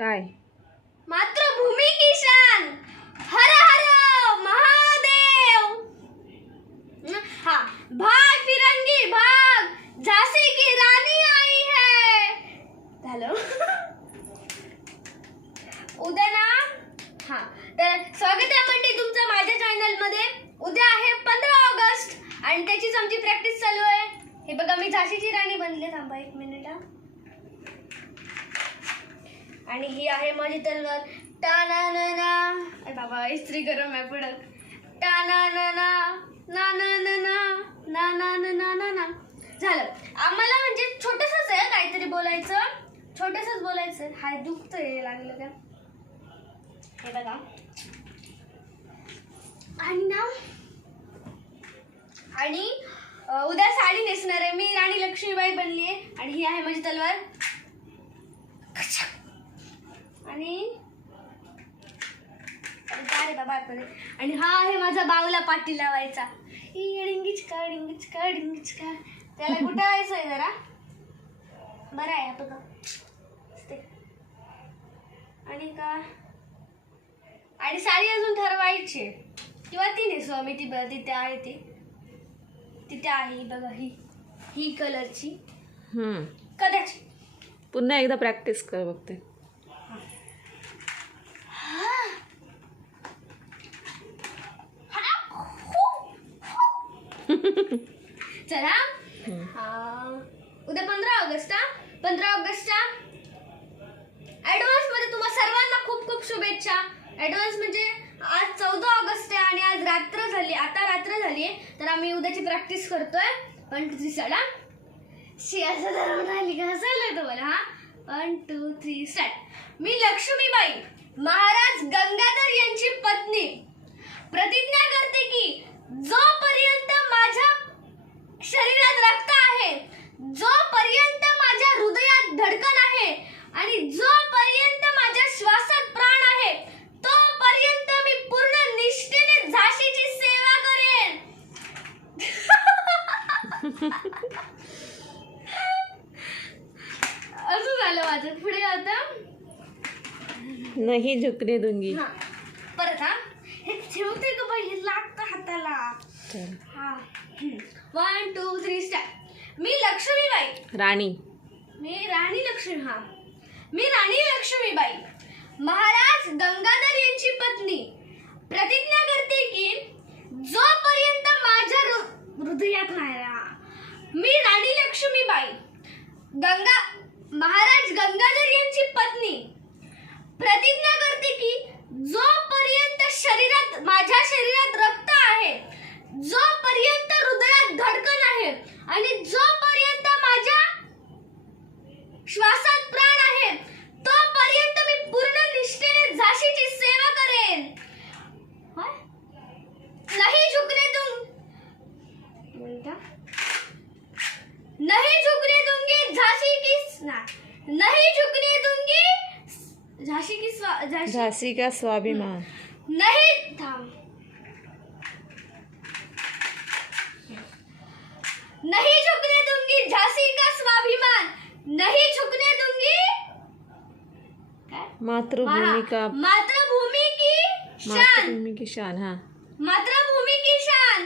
काय? मातृभूमी भूमी शान हर हर महादेव! हा भाग फिरंगी भाग झासी की रानी आई है! झालं. उद्या ना हा तर स्वागत आहे मंडळी तुमचं माझ्या चॅनलमध्ये उद्या आहे पंधरा ऑगस्ट आणि त्याचीच आमची प्रॅक्टिस चालू आहे. हे बघा मी झाशीची राणी बनले. थांबा एक मिनिट हा आणि ही आहे माझी तलवार. टाना ना ना अरे बाबा इस्त्री गरम आहे पडत टाना ना ना ना ना ना ना ना ना ना ना ना ना झालं. आम्हाला म्हणजे छोटंसंच आहे काहीतरी बोलायचं. छोटंसंच बोलायचं. हाय दुखतंय लागलं का? हे बघा. आणि ना? आणि उद्या साडी नेसणार आहे मी राणी लक्ष्मीबाई बनली आहे आणि ही आहे माझी तलवार. आणि अरे बाबा. आणि हा आहे माझा बाऊला पाठी लावायचा. डिंगिचका डिंगिचका डिंगिचका. त्याला गुटाळायचं आहे जरा. बरं आहे आहे. आणि का? आणि साडी अजून ठरवायची. किंवा ती नेसू आम्ही ती ब- तिथे आहे ती. तिथे आहे बघा ही. ही कलरची. कदाचित. पुन्हा एकदा प्रॅक्टिस कर बघते. चला. उद्या पंधरा ऑगस्ट पंधरा ऑगस्टच्या ऍडव्हान्समध्ये तुम्हा सर्वांना खूप खूप शुभेच्छा. ऍडव्हान्स म्हणजे आज चौदा ऑगस्ट आहे आणि आज रात्र झाली. आता रात्र झाली तर आम्ही उद्याची प्रॅक्टिस करतोय. वन टू थ्री साडा शी असं झाली का? हसायला तुम्हाला हा? वन टू थ्री स्टार्ट मी लक्ष्मीबाई महाराज गंगाधर यांची पत्नी. प्रतिज्ञा करते की जोपर्यंत माझ्या शरीरात रक्त आहे. जोपर्यंत माझ्या हृदयात धडकन आहे आणि जोपर्यंत माझ्या श्वासात प्राण आहे तोपर्यंत मी पूर्ण निष्ठेने झाशीची सेवा करेन. असं झालं माझं. पुढे आता? नाही झुकने दूंगी. हा. परत हा? हे ठेवते का बाई हे लागतं हाताला. हा. वन टू थ्री स्टार मी लक्ष्मीबाई राणी. मी राणी लक्ष्मी हा. मी राणी लक्ष्मीबाई महाराज गंगाधर यांची पत्नी. प्रतिज्ञा करते की जोपर्यंत माझ्या हृदयात नाही मी राणी लक्ष्मीबाई गंगा महाराज गंगाधर यांची पत्नी. प्रतिज्ञा करते की जोपर्यंत शरीरात माझ्या शरीरात रक्त आहे जोपर्यंत हृदयात धडकन आहे आणि जोपर्यंत माझ्या श्वासात प्राण आहे तोपर्यंत मी पूर्ण निष्ठेने झाशीची झांसी का स्वाभिमान। नहीं थांब नहीं झुकने दूँगी झांसी का स्वाभिमान। नहीं झुकने दूँगी? मातृभूमी का मातृभूमी की शान। मातृभूमी की शान हाँ। मातृभूमि की शान।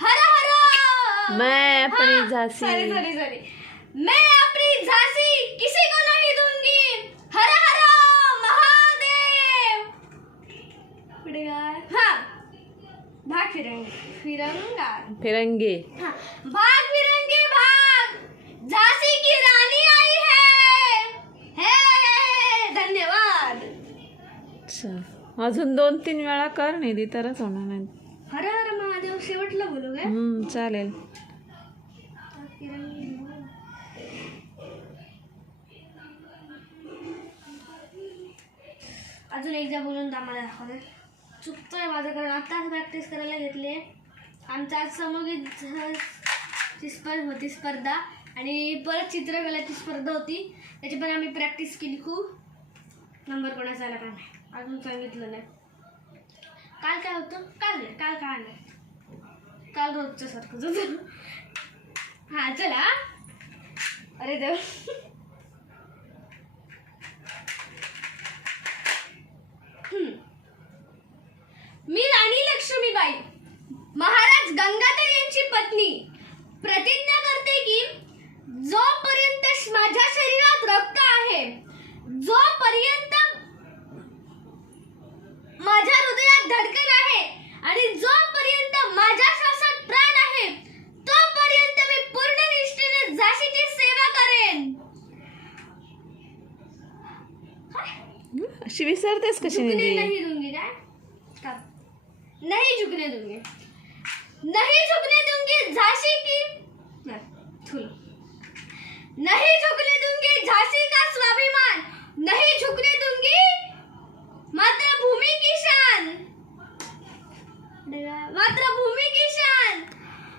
हर हर। मैं अपनी झांसी- सॉरी सॉरी सॉरी मैं फिरंग. फिरंगा. फिरंगे. हा. भाग फिरंगे भाग. झांसी की रानी आई है. हे धन्यवाद. अच्छा अजून दोन तीन वेळा कर निधी तरच होणार नाही हर हर महादेव शेवटला बोलू काय? हम्म, चालेल. अजून एकदा बोलून आम्हाला दाखवणार चुकतोय माझं कारण आत्ताच प्रॅक्टिस करायला घेतली आमच्या आज समोगीत ची स्पर्धा होती स्पर्धा. आणि परत चित्रकलाची स्पर्धा होती. त्याची पण आम्ही प्रॅक्टिस केली खूप. नंबर कोणाचा आला काय नाही अजून सांगितलं नाही. काल काय होतं? काल नाही काल काय नाही. काल रोजच्या सारखंच होतं. हां चला. अरे देव. मी राणी लक्ष्मीबाई. महाराज गंगाधर यांची पत्नी. प्रतिज्ञा करते की जोपर्यंत माझ्या शरीरात रक्त आहे जोपर्यंत माझ्या हृदयात धडकन आहे आणि जोपर्यंत माझ्या श्वासात प्राण आहे तोपर्यंत मी पूर्ण निष्ठेने झाशीची सेवा करेन. अशी विसरतेस कशी नाही नहीं झुकने दूँगी। नहीं झुकने दूँगी झांसी की। नहीं झुकने दूँगी झांसी का स्वाभिमान। नहीं झुकने दूँगी मातृभूमि की शान। मातृभूमि की शान।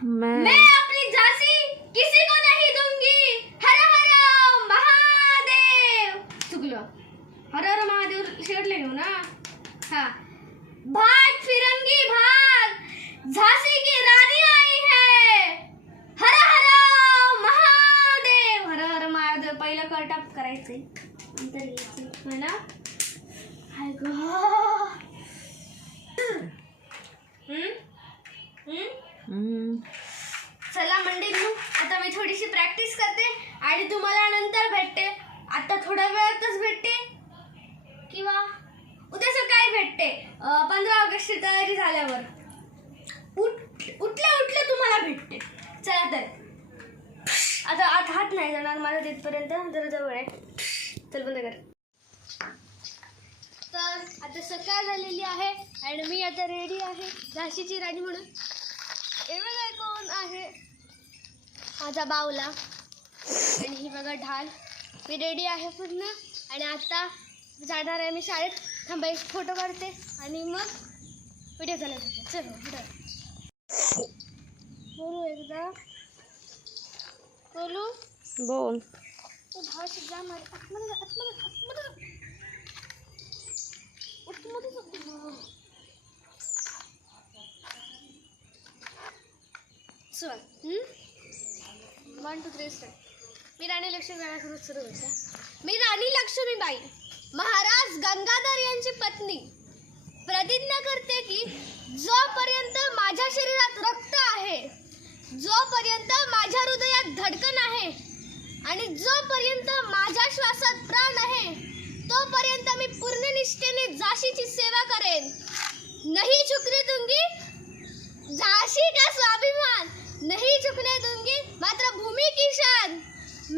मैं मैं नंतर घ्यायचंय है ना हाय गं. चला मंडळी आता मी थोडीशी प्रॅक्टिस करते आणि तुम्हाला नंतर भेटते. आता थोड्या वेळातच भेटते. किंवा उद्या सकाळी भेटते. पंधरा ऑगस्टची तयारी झाल्यावर. उठ उठल्या उठल्या तुम्हाला भेटते. चला तर. आता आता हात नाही जाणार माझा तिथपर्यंत जरा जवळ आहे. चल बंद कर. तर आता सकाळ झालेली आहे आणि मी आता रेडी आहे झाशीची राणी म्हणून. बघा कोण आहे? माझा बावला. आणि ही बघा ढाल. मी रेडी आहे पूर्ण. आणि आता जाणार आहे मी शाळेत. थांबा एक फोटो काढते. आणि मग व्हिडिओ झाला चलो पुढं बोलू एकदा. बोलू? बोल. तो जा मार. आतमध्ये जा, आतमध्ये आतमध्ये जा. आतमध्ये जा. चल वन टू थ्री स्टार्ट मी राणी लक्ष्मीबाई सुरू सुरू मी राणी लक्ष्मीबाई महाराज गंगाधर यांची पत्नी. प्रतिज्ञा करते की जोपर्यंत माझ्या शरीरात रक्त आहे जोपर्यंत माझ्या हृदयात धडकन आहे आणि जोपर्यंत माझ्या श्वासात प्राण आहे तोपर्यंत मी पूर्ण निष्ठेने झाशीची सेवा करेन. नाही झुकणे दुंगी झाशी का स्वाभिमान? नाही झुकणे दुंगी मात्र भूमी की शान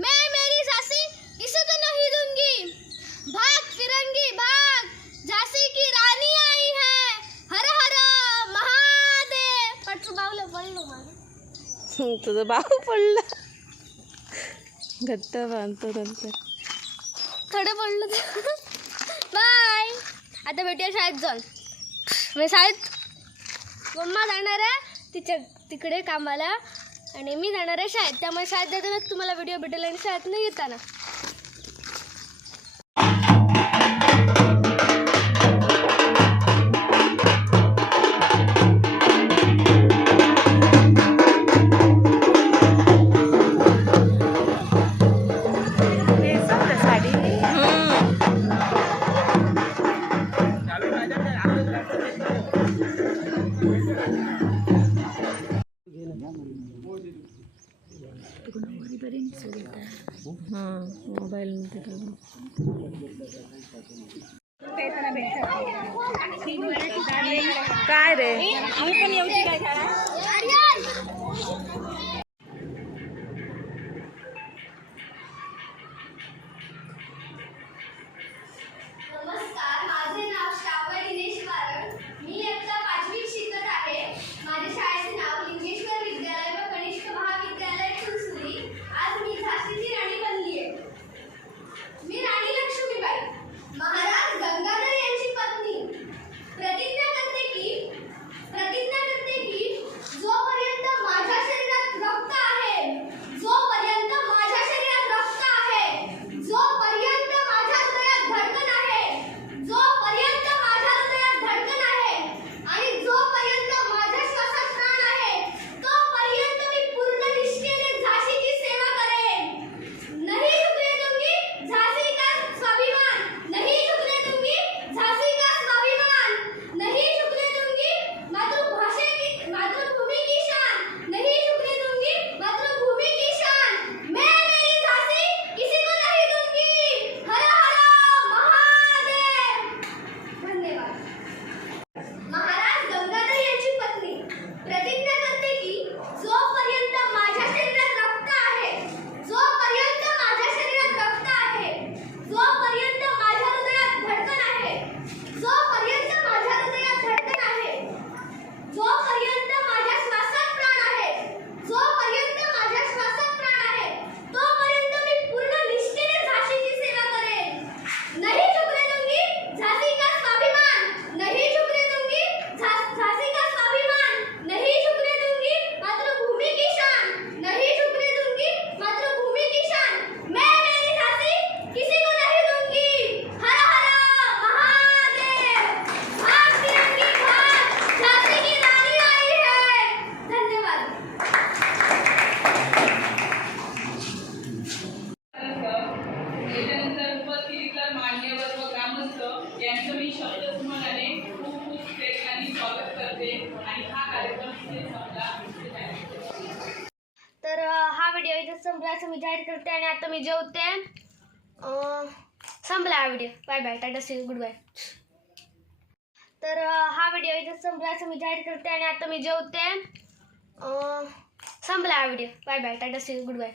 मैं मेरी झाशी किसी को नहीं दूंगी? भाग फिरंगी भाग झाशी की रानी आई है. हर हर महादेव. पटू बावलं पडलो मला तुझं बाहू पडलं. घट्ट बांधतो नंतर. थोडं पडलं बाय. आता भेटूया शाळेत जाऊन. मी शाळेत मम्मा जाणार आहे तिच्या तिकडे कामाला. आणि मी जाणार आहे शाळेत. त्यामुळे शाळेत जाताना तुम्हाला व्हिडिओ भेटेल आणि शाळेत येताना. हां मोबाईलमध्ये. काय रे नमस्कार संपला असं मी जाहीर करते आणि आता मी जेवते. संपला हा video bye bye tata see good bye तर हा व्हिडिओ इथं संपला असं मी जाहीर करते आणि आता मी जेवते. संपला हा video bye bye tata see good bye